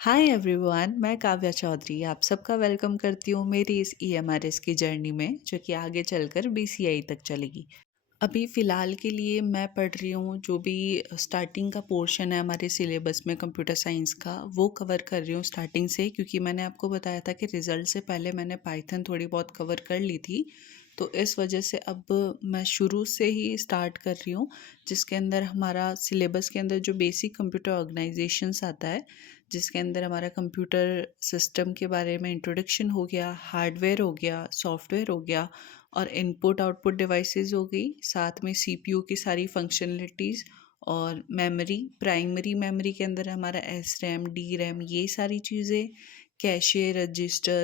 Hi everyone, मैं काव्या चौधरी आप सबका वेलकम करती हूँ मेरी इस ईएमआरएस की जर्नी में जो कि आगे चलकर बीसीआई तक चलेगी। अभी फ़िलहाल के लिए मैं पढ़ रही हूँ जो भी स्टार्टिंग का पोर्शन है हमारे सिलेबस में कंप्यूटर साइंस का, वो कवर कर रही हूँ स्टार्टिंग से, क्योंकि मैंने आपको बताया था कि रिज़ल्ट से पहले मैंने पाइथन थोड़ी बहुत कवर कर ली थी। तो इस वजह से अब मैं शुरू से ही स्टार्ट कर रही हूँ, जिसके अंदर हमारा सिलेबस के अंदर जो बेसिक कंप्यूटर ऑर्गेनाइजेशंस आता है, जिसके अंदर हमारा कंप्यूटर सिस्टम के बारे में इंट्रोडक्शन हो गया, हार्डवेयर हो गया, सॉफ्टवेयर हो गया और इनपुट आउटपुट डिवाइसेस हो गई, साथ में सीपीयू की सारी फंक्शनलिटीज़ और मेमोरी, प्राइमरी मेमोरी के अंदर हमारा एस रैम, डी रैम, ये सारी चीज़ें, कैशे,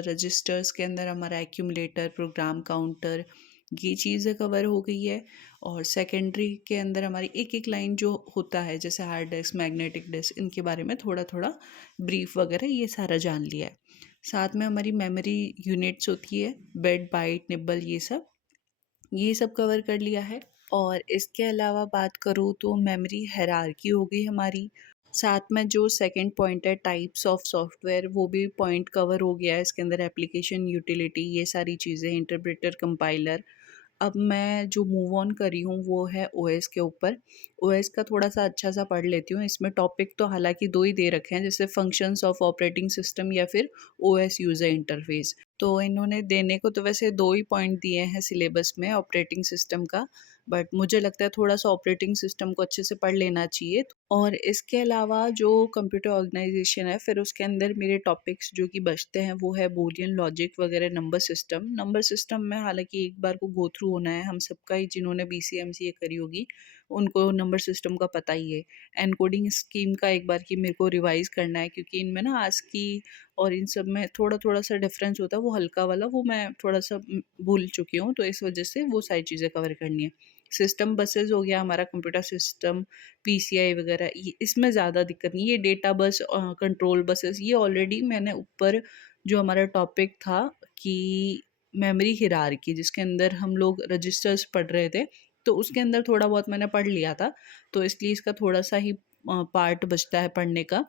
रजिस्टर्स के अंदर हमारा एक्यूमुलेटर, प्रोग्राम काउंटर, ये चीज़ें कवर हो गई है। और सेकेंडरी के अंदर हमारी एक एक लाइन जो होता है, जैसे हार्ड डिस्क, मैग्नेटिक डिस्क, इनके बारे में थोड़ा थोड़ा ब्रीफ वगैरह ये सारा जान लिया है। साथ में हमारी मेमोरी यूनिट्स होती है, बेट, बाइट, निब्बल, ये सब कवर कर लिया है। और इसके अलावा बात करूँ तो मेमोरी हायरार्की हो गई हमारी। साथ में जो सेकंड पॉइंट है, टाइप्स ऑफ सॉफ्टवेयर, वो भी पॉइंट कवर हो गया है। इसके अंदर एप्लीकेशन, यूटिलिटी, ये सारी चीज़ें, इंटरप्रेटर, कंपाइलर। अब मैं जो मूव ऑन कर रही हूँ वो है ओएस के ऊपर। ओएस का थोड़ा-सा अच्छा सा पढ़ लेती हूँ। इसमें टॉपिक तो हालाँकि 2 ही दे रखे हैं, जैसे फंक्शंस ऑफ ऑपरेटिंग सिस्टम या फिर ओएस यूज़र इंटरफेस। तो इन्होंने देने को तो वैसे 2 ही पॉइंट दिए हैं सिलेबस में ऑपरेटिंग सिस्टम का, बट मुझे लगता है थोड़ा-सा ऑपरेटिंग सिस्टम को अच्छे से पढ़ लेना चाहिए। और इसके अलावा जो कंप्यूटर ऑर्गेनाइज़ेशन है, फिर उसके अंदर मेरे टॉपिक्स जो कि बचते हैं वो है बूलियन लॉजिक वगैरह, नंबर सिस्टम। नंबर सिस्टम में हालाँकि एक बार को गो थ्रू होना है, हम सबका ही, जिन्होंने बीसीएमसीए करी होगी, उनको नंबर सिस्टम का पता ही है। एनकोडिंग स्कीम का एक बार की मेरे को रिवाइज़ करना है, क्योंकि इनमें ना आस्की और इन सब में थोड़ा-थोड़ा सा डिफ़रेंस होता है, वो हल्का वाला, वो मैं थोड़ा-सा भूल चुकी हूँ, तो इस वजह से वो सारी चीज़ें कवर करनी है। सिस्टम बसेज़ हो गया हमारा, कंप्यूटर सिस्टम, पीसीआई वगैरह, ये इसमें ज़्यादा दिक्कत नहीं है। ये डेटा बस, कंट्रोल बसेस, ये ऑलरेडी मैंने ऊपर जो हमारा टॉपिक था कि मेमोरी हियरार्की, जिसके अंदर हम लोग रजिस्टर्स पढ़ रहे थे, तो उसके अंदर थोड़ा बहुत मैंने पढ़ लिया था, तो इसलिए इसका थोड़ा-सा ही पार्ट बचता है पढ़ने का।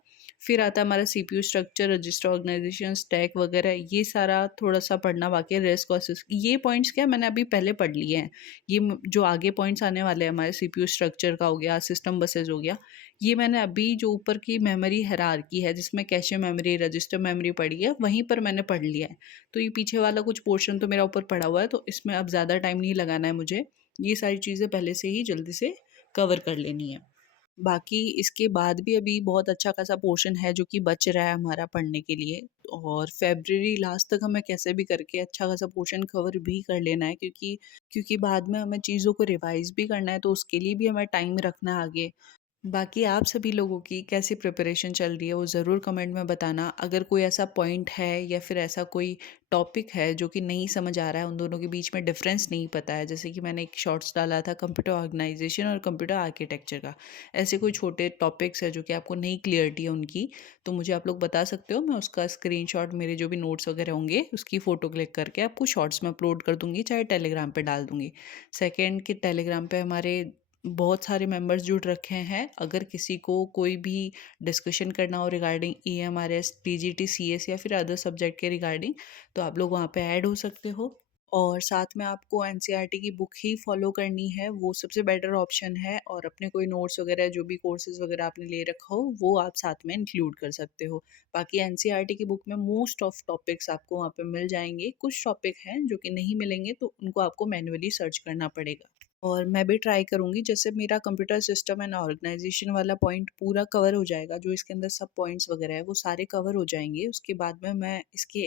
फिर आता है हमारा CPU structure, register organisation, stack वगैरह, ये सारा थोड़ा-सा पढ़ना बाकी है। रेस्ट कॉसेस, ये पॉइंट्स क्या है, मैंने अभी पहले पढ़ लिए हैं। जो आगे पॉइंट्स आने वाले हैं हमारे, सीपीयू स्ट्रक्चर का हो गया, सिस्टम बसेस हो गया, ये मैंने अभी जो ऊपर की मेमोरी हायरार्की है, जिसमें कैशे मेमोरी, रजिस्टर मेमोरी पढ़ी है, वहीं पर मैंने पढ़ लिया है। तो ये पीछे वाला कुछ पोर्शन तो मेरा ऊपर पड़ा हुआ है, तो इसमें अब ज़्यादा टाइम नहीं लगाना है मुझे। ये सारी चीज़ें पहले से ही जल्दी से कवर कर लेनी है। बाकी इसके बाद भी अभी बहुत अच्छा खासा पोर्शन है जो कि बच रहा है हमारा पढ़ने के लिए, और फ़रवरी लास्ट तक हमें कैसे भी करके अच्छा खासा पोर्शन कवर भी कर लेना है, क्योंकि बाद में हमें चीज़ों को रिवाइज़ भी करना है, तो उसके लिए भी हमें टाइम रखना है आगे। बाकी आप सभी लोगों की कैसी प्रिपरेशन चल रही है वो ज़रूर कमेंट में बताना। अगर कोई ऐसा पॉइंट है या फिर ऐसा कोई टॉपिक है जो कि नहीं समझ आ रहा है, उन दोनों के बीच में डिफरेंस नहीं पता है, जैसे कि मैंने एक शॉर्ट्स डाला था कंप्यूटर ऑर्गेनाइजेशन और कंप्यूटर आर्किटेक्चर का, ऐसे कोई छोटे टॉपिक्स है जो कि आपको नहीं क्लियरिटी है उनकी, तो मुझे आप लोग बता सकते हो। मैं उसका स्क्रीनशॉट, मेरे जो भी नोट्स वगैरह होंगे उसकी फ़ोटो क्लिक करके आपको शॉर्ट्स में अपलोड कर दूंगी, चाहे टेलीग्राम पे डाल दूंगी। सेकेंड, कि टेलीग्राम पे हमारे बहुत सारे मेंबर्स जुड़ रखे हैं। अगर किसी को कोई भी डिस्कशन करना हो रिगार्डिंग ईएमआरएस, टीजीटी, सीएस या फिर अदर सब्जेक्ट के रिगार्डिंग, तो आप लोग वहाँ पे ऐड हो सकते हो। और साथ में आपको एनसीईआरटी की बुक ही फॉलो करनी है, वो सबसे बेटर ऑप्शन है। और अपने कोई नोट्स वगैरह, जो भी कोर्सेज वगैरह आपने ले रखा हो, वो आप साथ में इंक्लूड कर सकते हो। बाकी एनसीईआरटी की बुक में मोस्ट ऑफ टॉपिक्स आपको वहाँ पे मिल जाएंगे। कुछ टॉपिक हैं जो कि नहीं मिलेंगे, तो उनको आपको मैन्युअली सर्च करना पड़ेगा। और मैं भी ट्राई करूँगी, जैसे मेरा कंप्यूटर सिस्टम एंड ऑर्गेनाइजेशन वाला पॉइंट पूरा कवर हो जाएगा, जो इसके अंदर सब पॉइंट्स वगैरह है वो सारे कवर हो जाएंगे। उसके बाद में मैं इसके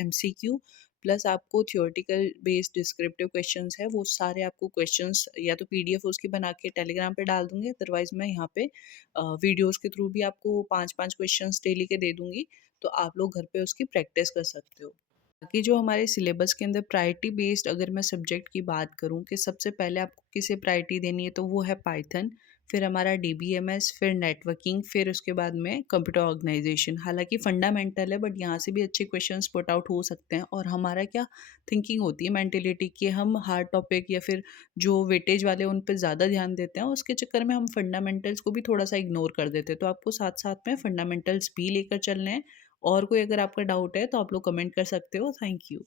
एमसीक्यू प्लस आपको थियोरेटिकल बेस्ड डिस्क्रिप्टिव क्वेश्चंस है, वो सारे आपको क्वेश्चंस या तो पीडीएफ उसकी बना के टेलीग्राम पे डाल दूंगी, अदरवाइज मैं यहाँ पे वीडियोस के थ्रू भी आपको 5-5 क्वेश्चंस डेली के दे दूंगी, तो आप लोग घर पे उसकी प्रैक्टिस कर सकते हो। बाकी जो हमारे सिलेबस के अंदर प्रायोरिटी बेस्ड, अगर मैं सब्जेक्ट की बात करूं कि सबसे पहले आपको किसे प्रायोरिटी देनी है, तो वो है पाइथन। फिर हमारा डीबीएमएस, फिर नेटवर्किंग, फिर उसके बाद में कंप्यूटर ऑर्गेनाइजेशन। हालाँकि फंडामेंटल है बट यहाँ से भी अच्छे क्वेश्चंस पुट आउट हो सकते हैं और हमारा क्या थिंकिंग होती है, मेंटालिटी कि हम हार्ड टॉपिक या फिर जो वेटेज वाले उन पे ज़्यादा ध्यान देते हैं, उसके चक्कर में हम फंडामेंटल्स को भी थोड़ा-सा इग्नोर कर देते हैं। तो आपको साथ-साथ में फंडामेंटल्स भी लेकर चलने हैं और कोई अगर आपका डाउट है तो आप लोग कमेंट कर सकते हो। Thank you.